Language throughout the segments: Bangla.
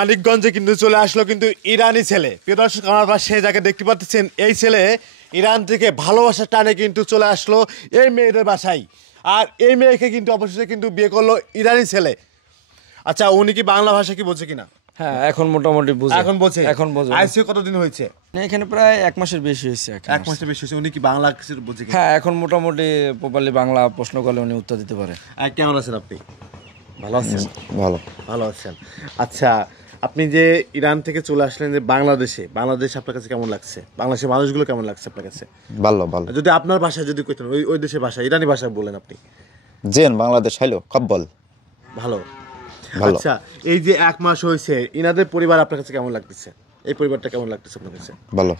মানিকগঞ্জে কিন্তু চলে আসলো কিন্তু ইরানি ছেলে। প্রিয় দর্শক, আমার পাশে যাকে দেখতে পাচ্ছেন এই ছেলে ইরান থেকে ভালোবাসার টানে কিন্তু চলে আসলো এই মেয়েদের বাসায়। আর এই মেয়েকে কিন্তু অবশেষে কিন্তু বিয়ে করলো ইরানি ছেলে। আচ্ছা, উনি কি বাংলা ভাষা কি বোঝে কিনা? হ্যাঁ, এখন মোটামুটি বুঝে। এখন বোঝে। আইসিও কতদিন হয়েছে? এখানে প্রায় 1 মাসের বেশি হয়েছে। 1 মাসের বেশি হয়েছে। উনি কি বাংলা কিছু বোঝে কিনা? হ্যাঁ, এখন মোটামুটি প্রপারলি বাংলা প্রশ্ন করলে উনি উত্তর দিতে পারে। কেমন আছেন আপনি? ভালো আছেন? ভালো আছেন। আচ্ছা, আপনি যে ইরান থেকে চলে আসলেন যে বাংলাদেশ আপনার কাছে কেমন লাগছে? বাংলাদেশের মানুষগুলো কেমন লাগছে আপনার কাছে? ভালো। যদি আপনার ভাষায় যদি কইতেন, ওই দেশের ভাষা, ইরানি ভাষায় বলেন আপনি। জেন বাংলাদেশ হ্যালো কব্বল। ভালো। আচ্ছা, এই যে 1 মাস হয়েছে, ইনাদের পরিবার আপনার কাছে কেমন লাগতেছে? এই পরিবারটা কেমন লাগতেছে আপনার কাছে? ভালো।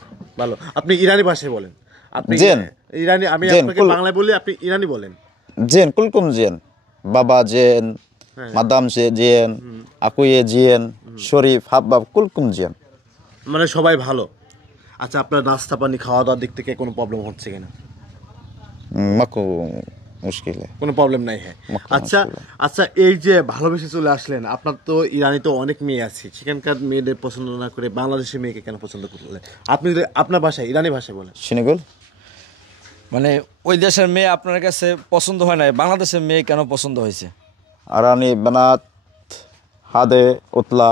আপনি ইরানি ভাষায় বলেন। আপনি জেন ইরানি, আমি আপনাকে বাংলায় বলি, আপনি ইরানি বলেন। জেন কুলকুম জেন, বাবা জেন, মাদাম জেন, আকুয়ে জেন, শরীফ হাব্বাব কুলকুম জেন। মানে সবাই ভালো। আচ্ছা, আপনার নাস্তা পানি খাওয়া দাওয়ার দিক থেকে কোনো প্রবলেম হচ্ছে কিনা? মাকু মুশকিল, কোনো প্রবলেম নাই। হ্যাঁ। আচ্ছা, এই যে ভালোবেসে চলে আসলেন, আপনার তো ইরানি তো অনেক মেয়ে আছে, সেখানকার মেয়েদের পছন্দ না করে বাংলাদেশের মেয়েকে কেন পছন্দ করলেন? আপনি যদি আপনার ভাষায়, ইরানি ভাষায় বলেন। সিনেগল মানে ওই দেশের মেয়ে আপনার কাছে পছন্দ হয় না, বাংলাদেশের মেয়ে কেন পছন্দ হয়েছে? আরানি বানাত হাদে উতলা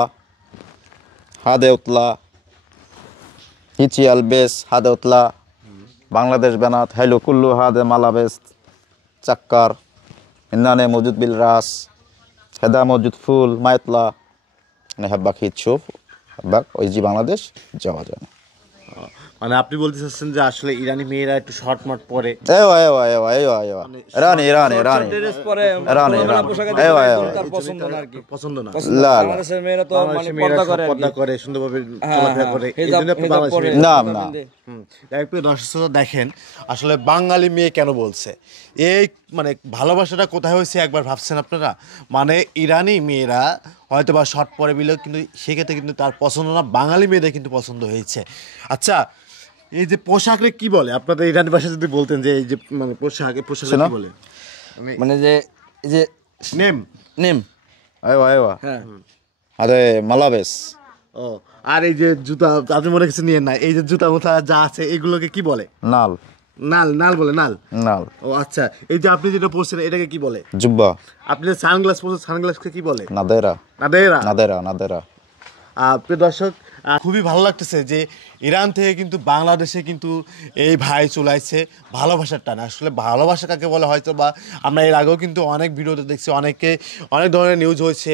হিচি আলবেস হাদে উতলা, বাংলাদেশ বানাত হাইলো কুল্লু হাদে মালাবেস চাক্কার ইন্নানে মজুদ বিল রাস হেদা মজুদ ফুল মায়তলা হাব্বাক হিচ্ছুফ হাব্বাক ওই জি বাংলাদেশ যাওয়া যায় না। মানে আপনি বলতে চাচ্ছেন যে আসলে ইরানি মেয়েরা একটু শর্ট মার্ট পরে। পছন্দ না। বাংলাদেশের মেয়েরা তো মানে পর্দা করে সুন্দরভাবে চলাফেরা করে, এইজন্য আপনি বাংলাদেশে না। দর্শক দেখেন আসলে বাঙালি মেয়ে কেন বলছে। এই মানে ভালোবাসাটা কোথায় হয়েছে একবার ভাবছেন আপনারা? মানে ইরানি মেয়েরা হয়তো বা শর্ট পরে বিলেও কিন্তু সেক্ষেত্রে কিন্তু তার পছন্দ না, বাঙালি মেয়েদের কিন্তু পছন্দ হয়েছে। আচ্ছা, এই যে পোশাকে কি বলে আপনাদের ইরানি ভাষা যদি বলতেন, যে এই যে মানে পোশাকে কি বলে? মানে যে এই যে নেম হ্যাঁ আরে মালাবেস। ও, আর এই যে জুতা, আপনি মনে কিছু নিয়ে না, এই যে জুতা মুথা যা আছে এগুলোকে কি বলে? নাল বলে। নাল। ও আচ্ছা, এই যে আপনি যেটা পরছেন এটাকে কি বলে? জুব্বা। আপনি যে সানগ্লাস পরছেন, সানগ্লাসকে কি বলে? নাদেরা। প্রিয় দর্শক, খুবই ভালো লাগতেছে যে ইরান থেকে কিন্তু বাংলাদেশে কিন্তু এই ভাই চলে আসছে ভালোবাসার টানে। আসলে ভালোবাসা কাকে বলে হয়তো বা আমরা এর আগেও কিন্তু অনেক ভিডিওতে দেখছি, অনেক ধরনের নিউজ হয়েছে,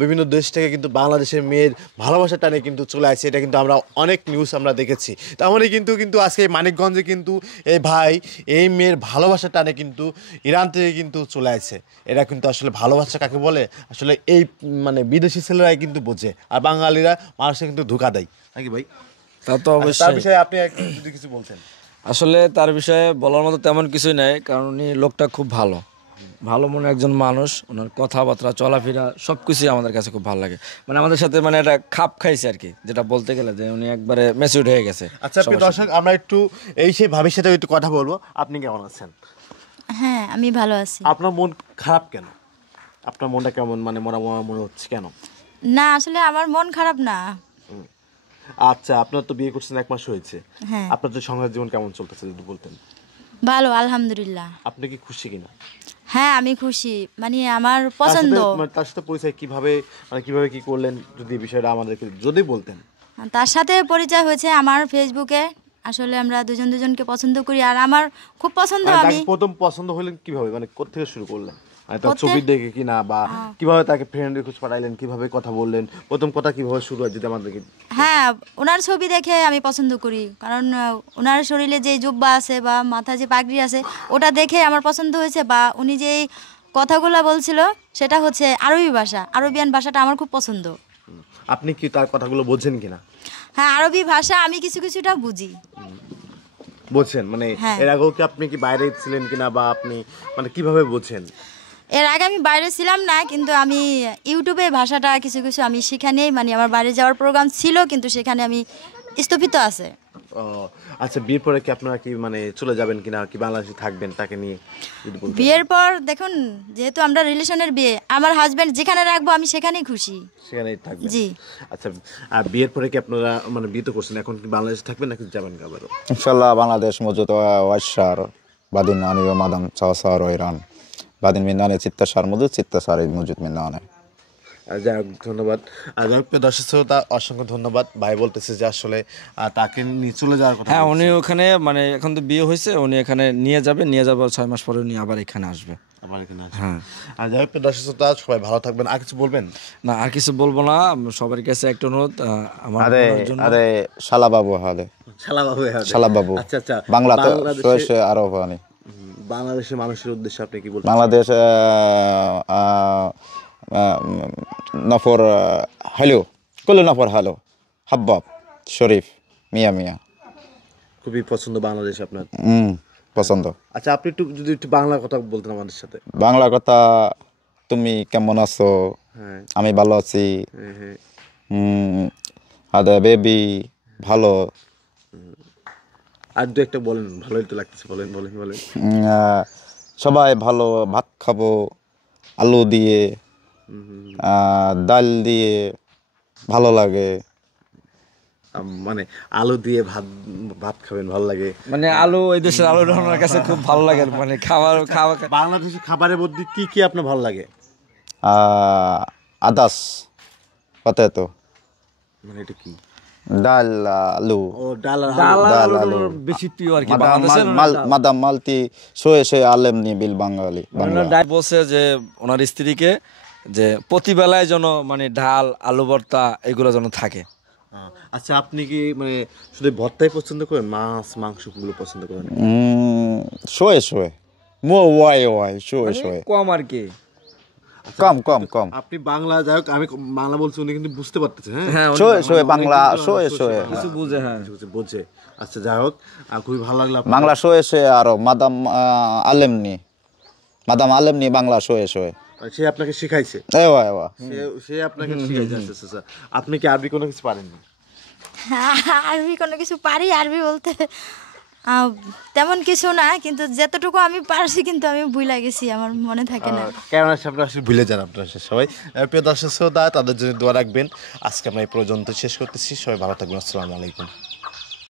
বিভিন্ন দেশ থেকে কিন্তু বাংলাদেশের মেয়ের ভালোবাসার টানে কিন্তু চলে আসছে। এটা কিন্তু আমরা অনেক নিউজ আমরা দেখেছি। তেমনই কিন্তু আজকে মানিকগঞ্জে কিন্তু এই ভাই এই মেয়ের ভালোবাসার টানে কিন্তু ইরান থেকে কিন্তু চলে আসছে। এটা কিন্তু আসলে ভালোবাসা কাকে বলে আসলে এই মানে বিদেশি ছেলেরাই কিন্তু বোঝে, আর বাঙালিরা মানুষকে কিন্তু ধোঁকা দেয় নাকি ভাই? তা তো অবশ্যই। তার বিষয়ে আপনি যদি কিছু বলতেন। আসলে তার বিষয়ে বলার মতো তেমন কিছুই নাই, কারণ উনি লোকটা খুব ভালো মনে একজন মানুষ। ওনার কথাবার্তা চলাফেরা সবকিছুই আমাদের কাছে খুব ভালো লাগে। মানে আমাদের সাথে মানে একটা খাপ খাইছে আর কি, যেটা বলতে গেলে যে উনি একবারে ম্যাচিউরড হয়ে গেছে। আচ্ছা প্রিয় দর্শক, আমরা একটু সেই ভাবির সাথে একটু কথা বলবো। আপনি কেমন আছেন? হ্যাঁ, আমি ভালো আছি। আপনার মন খারাপ কেন? আপনার মনটা কেমন মানে মরা মনে হচ্ছে কেন? না, আসলে আমার মন খারাপ না। আচ্ছা, আপনার তো বিয়ে করছেন 1 মাস হয়েছে। হ্যাঁ। আপনার তো সংসার জীবন কেমন চলতেছে যদি বলতেন? ভালো, আলহামদুলিল্লাহ। আপনি কি খুশি কিনা? হ্যাঁ, আমি খুশি। মানে আমার পছন্দ। তার সাথে পরিচয় কিভাবে কি করলেন যদি বিষয়টা আমাদেরকে যদি বলতেন? তার সাথে পরিচয় হয়েছে আমার ফেসবুকে। আসলে আমরা দুজনকে পছন্দ করি, আর আমার খুব পছন্দ। আমি প্রথম পছন্দ হলেন কিভাবে, মানে কোথা থেকে শুরু করলেন? তার ছবি দেখে কিনা, বা কিভাবে তাকে ফ্রেন্ড রিকোয়েস্ট পাঠাইলেন, কিভাবে কথা বললেন, প্রথম কথা কিভাবে শুরু হয় যদি আমাদেরকে? হ্যাঁ, ওনার ছবি দেখে আমি পছন্দ করি, কারণ ওনার শরীরে যে জুব্বা আছে বা মাথায় যে পাগড়ি আছে ওটা দেখে আমার পছন্দ হয়েছে। বা উনি যেই কথাগুলো বলছিল সেটা হচ্ছে আরবিয়ান ভাষাটা আমার খুব পছন্দ। আপনি কি তার কথাগুলো বোঝেন কিনা? হ্যাঁ, আরবি ভাষা আমি কিছুটা বুঝি। বোঝেন মানে? এর আগেও কি আপনি কি বাইরে ছিলেন কিনা, বা আপনি মানে কিভাবে বোঝেন? এর আগে আমি বাইরে ছিলাম না, কিন্তু আমি ইউটিউবে ভাষাটা কিছু আমি শিখে নেই। মানে আমার বাইরে যাওয়ার প্রোগ্রাম ছিল, কিন্তু সেখানে আমি স্থগিত আছে। ও, আচ্ছা বিয়ের পরে কি আপনারা কি মানে চলে যাবেন কিনা, কি বাংলাদেশে থাকবেন তাকে নিয়ে যদি বলতেন? বিয়ের পর দেখুন, যেহেতু আমরা রিলেশনের বিয়ে, আমার হাজব্যান্ড যেখানে রাখবো আমি সেখানেই খুশি। সেখানেই থাকবেন? জি। আচ্ছা, আর বিয়ের পরে কি আপনারা মানে বিয়ে তো করছেন, এখন কি বাংলাদেশে থাকবেন নাকি যাবেন আবারও? ইনশাল্লাহ বাংলাদেশ মজুদ ওয়াইশার বাদিন আনিও মাদাম চাওসার ইরান বাদিন মিন্দানে চিত্তাসার মজুদ চিত্তাসার মজুদ মিন্দানে। যাই হোক, ধন্যবাদ। আর যাই হোক, প্রিয় দর্শক শ্রোতা, অসংখ্য ধন্যবাদ। ভাই বলতেছে যে আসলে তাকে নিয়ে চলে যাওয়ার কথা। হ্যাঁ, উনি ওখানে মানে এখন তো বিয়ে হয়েছে, উনি এখানে নিয়ে যাবে 6 মাস পরে উনি আবার এখানে আসবে। আমার এখানে আসবে। হ্যাঁ। আর যাই হোক, প্রিয় দর্শক শ্রোতা, সবাই ভালো থাকবেন। আর কিছু বলবেন? না, আর কিছু বলবো না। সবার কাছে একটা অনুরোধ, আমার আরে বোনের জন্য। আরে শালা বাবু হালে শালা বাবু। শালা বাবু। আচ্ছা আচ্ছা, বাংলা তো বাংলাদেশে- শোয়েশে আরো হানি বাংলাদেশের মানুষের উদ্দেশ্যে আপনি কি বলবেন? বাংলাদেশ নফর হ্যালো কুল্লু নফর হ্যালো হাব্বাব শরীফ মিয়া মিয়া খুবই পছন্দ বাংলাদেশ আপনার। পছন্দ। আচ্ছা, আপনি একটু যদি একটু বাংলা কথা বলতেন আমাদের সাথে। বাংলা কথা, তুমি কেমন আছো? হ্যাঁ আমি ভালো আছি। হ্যাঁ হ্যাঁ। আদা বেবি ভালো। আর দু একটা বলেন, ভালোই তো লাগতেছে, বলেন বলেন বলেন। সবাই ভালো, ভাত খাবো আলু দিয়ে, ডাল দিয়ে, ভালো লাগে। মানে আলু দিয়ে ভাত ভাত খাবেন ভালো লাগে? মানে আলু, এই দেশের আলু ওনার কাছে খুব ভালো লাগে, মানে খাবার খাওয়া। বাংলাদেশের খাবারের মধ্যে কি কি আপনার ভালো লাগে? আদাস পটেটো, মানে এটা কি? ডাল আলু, ও, ডাল আর ডাল আলু। আর ডাল, আলু আলু। বেশি প্রিয় আর কি বাংলাদেশের। মাদাম মালতি শোয়ে শোয়ে আলেম নি বিল বাঙালি বাংলা। বলছে যে ওনার স্ত্রীকে যে প্রতিবেলায় যেন মানে ডাল আলু ভর্তা এগুলো যেন থাকে। আচ্ছা, আপনি কি মানে শুধু ভর্তাই পছন্দ করেন, মাছ মাংস গুলো পছন্দ করেন? শোয়ে শোয়ে মো ওয়াই ওয়াই শোয়ে মানে শোয়ে কম আর কি। কম কম কম আপনি বাংলা, যাই হোক আমি বাংলা বলছি, উনি কিন্তু বুঝতে পারতেছে। হ্যাঁ হ্যাঁ, উনি শোয়ে শোয়ে অনেক বাংলা কিন্তু শোয়ে অনেক শোয়ে কিছু বুঝে। হ্যাঁ, কিছু কিছু বোঝে। আচ্ছা, যাই হোক, খুবই ভালো লাগলো আপনার- বাংলা শোয়ে শোয়ে আরো মাদাম আলেমনি মাদাম আলেমনি বাংলা শোয়ে শোয়ে সে আপনাকে শিখাইছে? এওয়া এওয়া সে আপনাকে শিখাইছে। আচ্ছা আচ্ছা আচ্ছা। আপনি কি আরবি কোনো কিছু পারেন? আরবি কোনো কিছু পারি, আরবি বলতে তেমন কিছু না, কিন্তু যতটুকু আমি পারছি কিন্তু আমি ভুলে গেছি, আমার মনে থাকে না। কেমন আছে আপনার? আসলে ভুলে যান আপনারা সবাই। প্রিয় দর্শক শ্রোতা, তাদের জন্য দোয়া রাখবেন। আজকে আমরা এই পর্যন্ত শেষ করতেছি। সবাই ভালো থাকবেন। আসসালামু আলাইকুম।